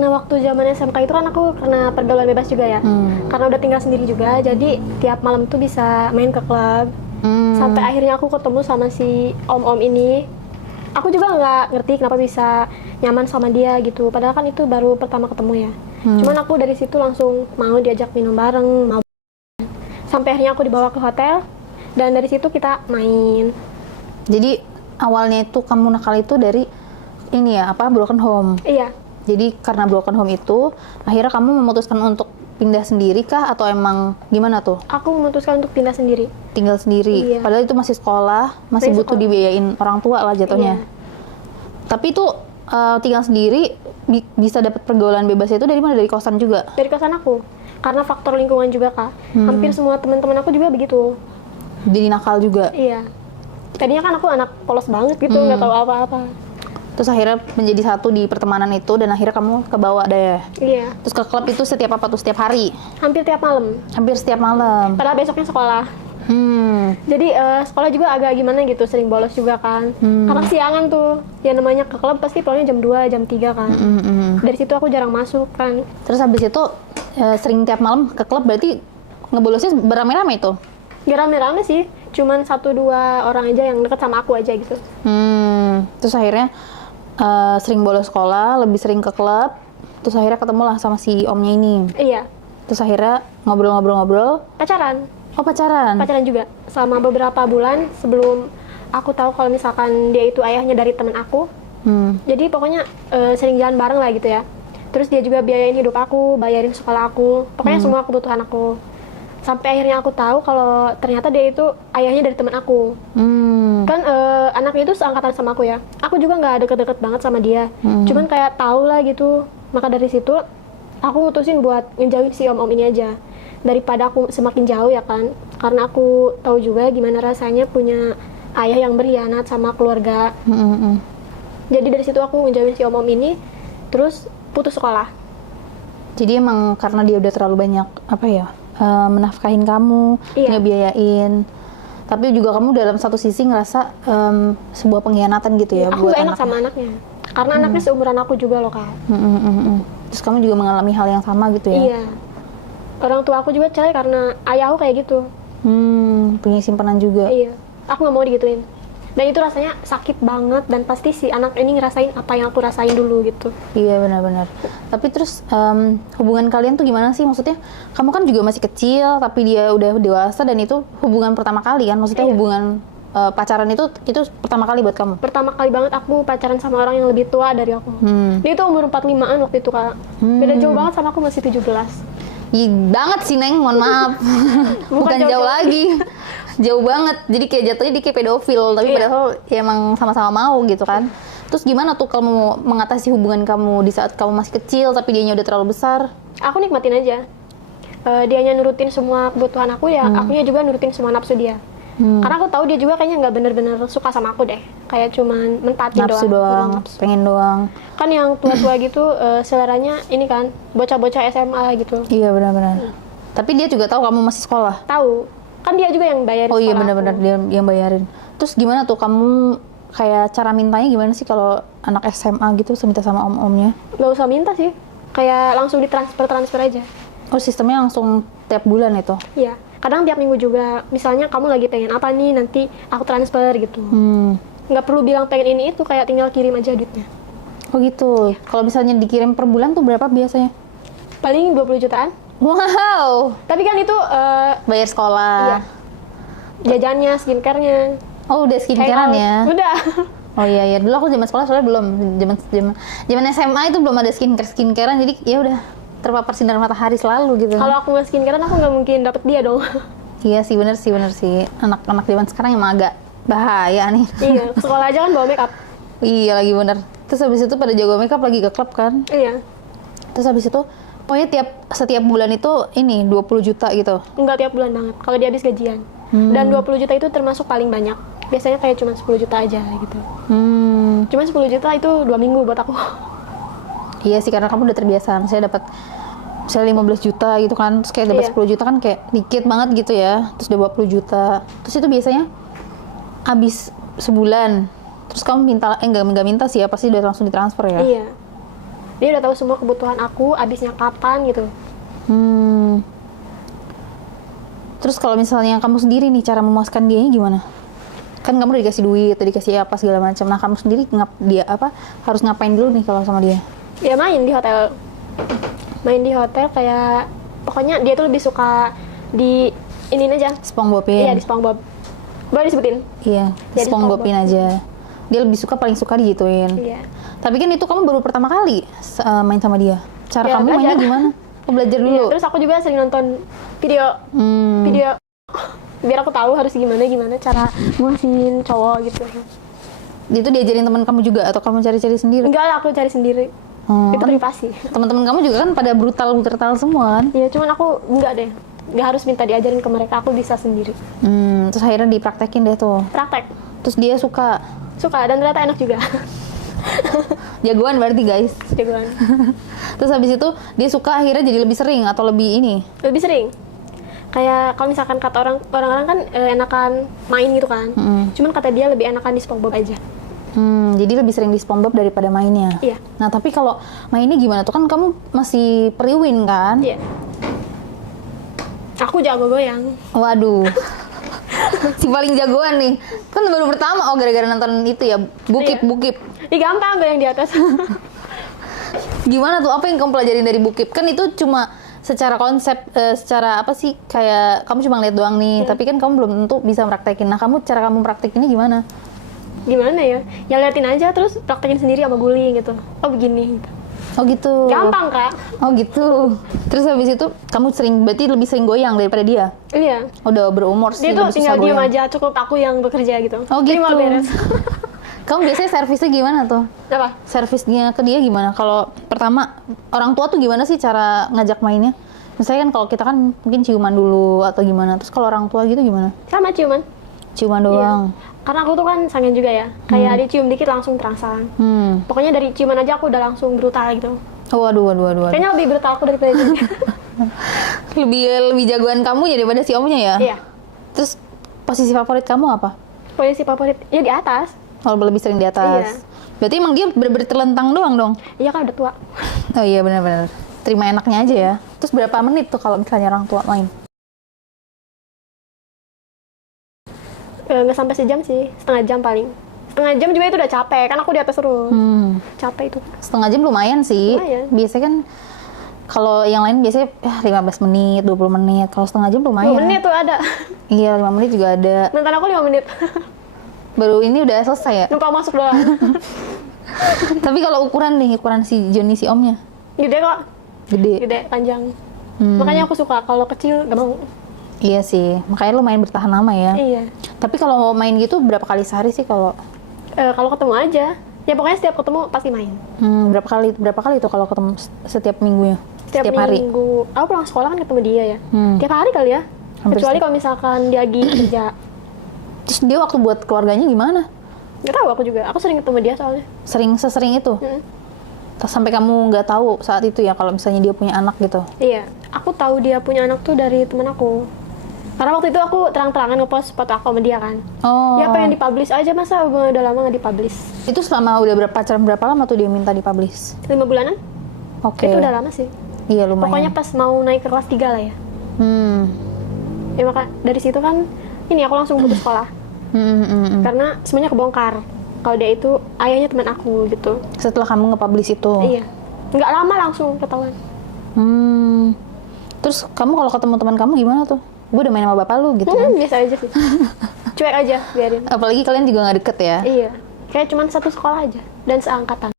karena waktu zaman SMK itu kan aku karena pergaulan bebas juga ya. Karena udah tinggal sendiri juga, jadi tiap malam tuh bisa main ke klub. Sampai akhirnya aku ketemu sama si om-om ini. Aku juga nggak ngerti kenapa bisa nyaman sama dia gitu. Padahal kan itu baru pertama ketemu ya. Cuman aku dari situ langsung mau diajak minum bareng, mau. Sampai akhirnya aku dibawa ke hotel dan dari situ kita main. Jadi awalnya itu kamu nakal itu dari ini ya, broken home. Iya. Jadi karena broken home itu akhirnya kamu memutuskan untuk pindah sendiri kah atau emang gimana tuh? Aku memutuskan untuk pindah sendiri. Tinggal sendiri. Iya. Padahal itu masih sekolah, masih butuh dibiayain orang tua lah jatuhnya. Iya. Tapi itu tinggal sendiri bisa dapat pergaulan bebas itu dari mana? Dari kosan juga? Dari kosan aku. Karena faktor lingkungan juga, Kak. Hampir semua teman-teman aku juga begitu. Jadi nakal juga? Iya. Tadinya kan aku anak polos banget gitu, nggak tahu apa-apa. Terus akhirnya menjadi satu di pertemanan itu dan akhirnya kamu kebawa deh. Iya. Terus ke klub itu setiap apa tuh? Setiap hari? Hampir tiap malam. Hampir setiap malam? Padahal besoknya sekolah. Jadi sekolah juga agak gimana gitu, sering bolos juga kan. Karena siangan tuh, ya namanya ke klub pasti pulangnya jam 2, jam 3 kan. Dari situ aku jarang masuk kan. Terus habis itu sering tiap malam ke klub, berarti ngebolosnya beramai-ramai itu? Gak rame-rame sih, cuman 1-2 orang aja yang deket sama aku aja gitu. Terus akhirnya sering bolos sekolah, lebih sering ke klub. Terus akhirnya ketemu lah sama si omnya ini. Iya. Terus akhirnya ngobrol-ngobrol-ngobrol. Pacaran. Oh, pacaran? Pacaran juga. Selama beberapa bulan sebelum aku tahu kalau misalkan dia itu ayahnya dari temen aku. Jadi pokoknya sering jalan bareng lah gitu ya. Terus dia juga biayain hidup aku, bayarin sekolah aku. Pokoknya semua kebutuhan aku. Sampai akhirnya aku tahu kalau ternyata dia itu ayahnya dari temen aku. Kan anaknya itu seangkatan sama aku ya. Aku juga nggak deket-deket banget sama dia. Cuman kayak tahu lah gitu. Maka dari situ aku mutusin buat ngejauhin si om-om ini aja. Daripada aku semakin jauh ya kan. Karena aku tahu juga gimana rasanya punya ayah yang berkhianat sama keluarga. Jadi dari situ aku ngejauhin si om-om ini. Terus putus sekolah. Jadi emang karena dia udah terlalu banyak menafkahin kamu, ngebiayain. Tapi juga kamu dalam satu sisi ngerasa sebuah pengkhianatan gitu ya aku buat enak sama anaknya. Karena anaknya seumuran aku juga loh, Kak. Terus kamu juga mengalami hal yang sama gitu ya? Iya. Orang tua aku juga cerai karena ayah aku kayak gitu. Punya simpanan juga? Iya. Aku nggak mau digituin. Dan itu rasanya sakit banget dan pasti si anak ini ngerasain apa yang aku rasain dulu gitu. Iya, benar-benar. Tapi terus hubungan kalian tuh gimana sih? Maksudnya kamu kan juga masih kecil tapi dia udah dewasa dan itu hubungan pertama kali kan? Maksudnya hubungan pacaran itu pertama kali buat kamu? Pertama kali banget aku pacaran sama orang yang lebih tua dari aku. Dia itu umur 45-an waktu itu, Kak. Beda jauh banget sama aku masih 17. Banget sih, Neng, mohon maaf. Bukan jauh lagi. Jauh banget. Jadi kayak jatuhnya dia kayak pedofil, tapi padahal ya emang sama-sama mau gitu kan. Terus gimana tuh kamu mengatasi hubungan kamu di saat kamu masih kecil tapi dianya udah terlalu besar? Aku nikmatin aja. Dianya nurutin semua kebutuhan aku ya, akunya juga nurutin semua nafsu dia. Karena aku tahu dia juga kayaknya nggak bener-bener suka sama aku deh. Kayak cuman mentatin nafsu doang. Pengen doang. Kan yang tua-tua gitu seleranya ini kan bocah-bocah SMA gitu. Iya, benar-benar. Tapi dia juga tahu kamu masih sekolah? Tahu. Kan dia juga yang bayarin. Oh iya, benar-benar dia yang bayarin. Terus gimana tuh kamu kayak cara mintanya gimana sih kalau anak SMA gitu minta sama om-omnya? Gak usah minta sih. Kayak langsung ditransfer aja. Oh, sistemnya langsung tiap bulan itu? Iya. Kadang tiap minggu juga. Misalnya kamu lagi pengen apa nih, nanti aku transfer gitu. Nggak perlu bilang pengen ini itu, kayak tinggal kirim aja duitnya. Oh gitu. Kalau misalnya dikirim per bulan tuh berapa biasanya? Paling 20 jutaan. Wow. Tapi kan itu bayar sekolah. Iya. Jajannya, skincare-nya. Oh, udah skincare-an ya? Udah. Oh iya, dulu aku zaman sekolah soalnya belum. Zaman SMA itu belum ada skincare-an, jadi ya udah terpapar sinar matahari selalu gitu. Kalau aku nggak skincarean aku nggak mungkin dapet dia dong. Iya sih, bener sih. Anak-anak zaman sekarang emang agak bahaya nih. Iya, sekolah aja kan bawa makeup. Iya, lagi bener. Terus habis itu pada jago makeup lagi ke klub kan? Iya. Terus habis itu pokoknya setiap bulan itu ini 20 juta gitu? Enggak tiap bulan banget, kalau dia habis gajian. Dan 20 juta itu termasuk paling banyak. Biasanya kayak cuma 10 juta aja gitu. Cuma 10 juta itu 2 minggu buat aku. Iya sih, karena kamu udah terbiasa. Saya dapat misalnya 15 juta gitu kan, terus kayak dapat 10 juta kan kayak dikit banget gitu ya. Terus udah 20 juta. Terus itu biasanya habis sebulan. Terus kamu minta, enggak minta sih ya, pasti udah langsung ditransfer ya? Iya. Dia udah tahu semua kebutuhan aku, abisnya kapan gitu. Terus kalau misalnya kamu sendiri nih, cara memuaskan dianya gimana? Kan kamu udah dikasih duit, udah dikasih apa segala macam. Nah kamu sendiri harus ngapain dulu nih kalau sama dia? Ya main di hotel. Main di hotel kayak pokoknya dia tuh lebih suka di iniin aja. SpongeBobin. Iya, di SpongeBob. Boleh disebutin? Iya, Jadi SpongeBobin aja. Dia paling suka digituin. Iya. Tapi kan itu kamu baru pertama kali main sama dia. Cara Ya, kamu mainnya belajar. gimana? Oh, belajar Iya, dulu. terus aku juga sering nonton video biar aku tahu harus gimana cara nguasin cowok gitu. Itu diajarin teman kamu juga atau kamu cari-cari sendiri? Enggak lah, aku cari sendiri. Itu Kan privasi. teman-teman kamu juga kan pada brutal semua kan? Iya, cuman aku enggak deh. Enggak harus minta diajarin ke mereka, aku bisa sendiri. Terus akhirnya dipraktekin deh tuh. Praktek. Terus dia suka. Suka dan ternyata enak juga. Jagoan berarti guys. Jagoan. Terus habis itu dia suka akhirnya jadi lebih sering atau lebih ini? Lebih sering. Kayak kalau misalkan kata orang-orang kan enakan main gitu kan. Cuman kata dia lebih enakan di SpongeBob aja. Jadi lebih sering di SpongeBob daripada mainnya. Iya. Nah tapi kalau mainnya gimana tuh, kan kamu masih periwin kan? Iya. Aku jago goyang. Waduh. Si paling jagoan nih. Kan baru pertama, gara-gara nonton itu ya, Iya. Bukip. Ih, gampang goyang di atas. Gimana tuh, apa yang kamu pelajarin dari Bukip? Kan itu cuma secara konsep, secara apa sih, kayak kamu cuma lihat doang nih, tapi kan kamu belum tentu bisa praktekin. Nah cara kamu praktekinnya gimana? Gimana ya? Ya liatin aja terus praktekin sendiri sama bullying gitu. Oh begini. Oh gitu. Gampang kak. Oh gitu. Terus habis itu kamu berarti lebih sering goyang daripada dia? Iya. Udah berumur Dia sih, tuh lebih tinggal susah diem goyang. aja, cukup aku yang bekerja gitu. Oh gitu. Tinggal beres. Kamu biasanya servisnya gimana tuh? Apa? Servisnya ke dia gimana? Kalau pertama, orang tua tuh gimana sih cara ngajak mainnya? Misalnya kan kalau kita kan mungkin ciuman dulu atau gimana. Terus kalau orang tua gitu gimana? Sama ciuman. Ciuman doang. Karena aku tuh kan sangen juga ya. Kayak dicium dikit langsung terangsang. Pokoknya dari ciuman aja aku udah langsung brutal gitu. Oh, waduh. Kayaknya lebih brutal aku daripada dia. lebih jagoan kamu ya daripada si omnya ya? Iya. Terus posisi favorit kamu apa? Posisi favorit ya di atas. Kalau lebih sering di atas. Iya. Berarti emang dia bener-bener terlentang doang dong? Iya kan udah tua. Oh iya benar-benar. Terima enaknya aja ya. Terus berapa menit tuh kalau misalnya orang tua main? Nggak sampai sejam sih, setengah jam paling. Setengah jam juga itu udah capek, kan aku di atas terus. Capek itu. Setengah jam lumayan sih. Lumayan. Biasanya kan kalau yang lain biasanya 15 menit, 20 menit. Kalau setengah jam lumayan. 2 menit tuh ada. Iya, 5 menit juga ada. Mantan aku 5 menit. Baru ini udah selesai ya. Numpang masuk doang. Tapi kalau ukuran si Johnny si omnya Gede kok. gede. Gede, panjang. Makanya aku suka, kalau kecil gak mau. Iya sih, makanya lu main bertahan lama ya. Iya. Tapi kalau main gitu berapa kali sehari sih kalau Kalau ketemu aja. Ya pokoknya setiap ketemu pasti main. berapa kali tuh kalau ketemu setiap minggunya? Setiap hari. minggu. Aku pulang sekolah kan ketemu dia ya. Tiap hari kali ya. Hampir Kecuali kalau misalkan dia lagi kerja. Terus dia waktu buat keluarganya gimana? Gak tahu aku juga. Aku sering ketemu dia soalnya. Sesering itu? Sampai kamu nggak tahu saat itu ya kalau misalnya dia punya anak gitu? Iya. Aku tahu dia punya anak tuh dari temen aku. Karena waktu itu aku terang-terangan ngepost foto aku sama dia kan. Oh. Dia pengen dipublish aja, masa udah lama nggak dipublish? Itu selama udah pacaran berapa lama tuh dia minta dipublish? 5 bulanan? Oke. Itu udah lama sih. Iya lumayan. Pokoknya pas mau naik ke kelas 3 lah ya. Ya maka dari situ kan ini aku langsung putus sekolah. Karena semuanya kebongkar. Kalau dia itu ayahnya teman aku gitu. Setelah kamu nge-publish itu? Iya. Nggak lama langsung ketahuan. Terus kamu kalau ketemu teman kamu gimana tuh? Gue udah main sama bapak lu gitu kan? Biasa aja sih. Cuek aja biarin. Apalagi kalian juga nggak deket ya? Iya. Kayak cuman satu sekolah aja dan seangkatan.